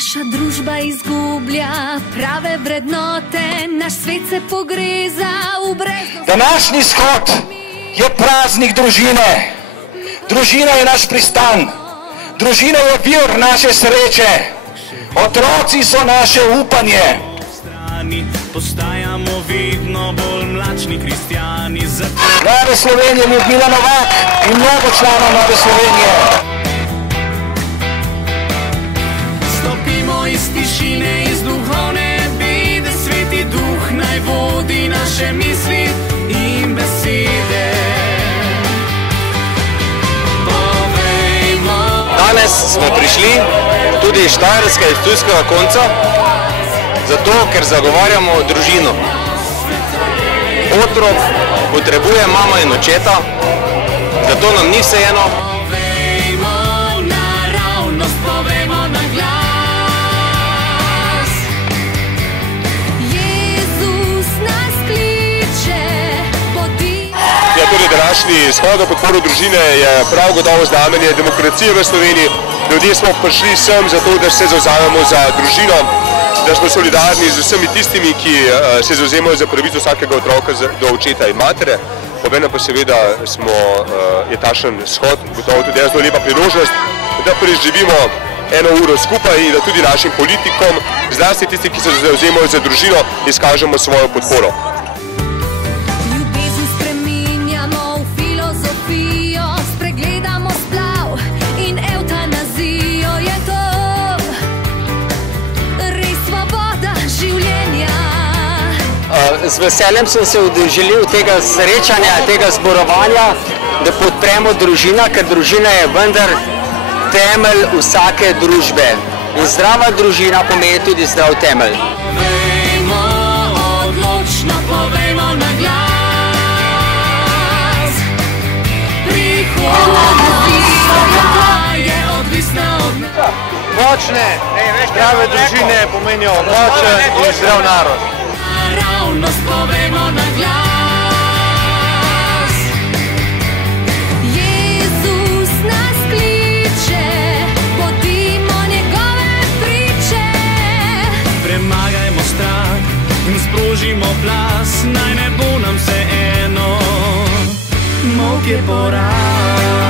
Naša družba izgublja prave vrednote, naš svet se pogreza v breznost. Današnji shod je praznik družine. Družina je naš pristan. Družina je vir naše sreče. Otroci so naše upanje. Postajamo vidno bolj mlačni kristjani. Nove Slovenije, Ljudmila Novak in mnogo članov Nove Slovenije. Stopimo iz tišine, iz duhovne bede, Sveti Duh naj vodi naše misli in besede. Danes smo prišli tudi iz Štajerskega in Ptujskega konca, zato ker zagovarjamo družino. Otrok potrebuje mamo in očeta, zato nam ni vseeno. Povejmo naravnost, povejmo na glas. Jezus nas kliče, bodi. Ja, torej današnji shod v podporo družine je prav gotovo znamenje demokracije v Sloveniji. Ljudje smo prišli sem zato, da se zavzamemo za družino, da smo solidarni z vsemi tistimi, ki se zavzemajo za pravico vsakega otroka do očeta in matere. Obenem pa seveda je takšen shod gotovo tudi zelo lepa priložnost, da preživimo eno uro skupaj in da tudi našim politikom, zlasti tisti, ki se zavzemajo za družino, izkažemo svojo podporo. Ljubezen spreminjamo v filozofijo, spregledamo splav in evtanazijo. Je to res svoboda življenja? Z veseljem sem se udeležil tega srečanja, tega zborovanja, da podpremo družino, ker družina je vendar temelj vsake družbe. In zdrava družina pomeni tudi zdrav temelj. Povejmo odločno, povejmo na glas. Prihodnost je odvisna od nas. Močne, zdrave družine pomenijo močen in zdrav narod. Naravnost povejmo na glas. Jezus nas kliče, bodimo njegove priče. Premagajmo strah in sprožimo plas, naj ne bo nam vseeno, molk je poraz.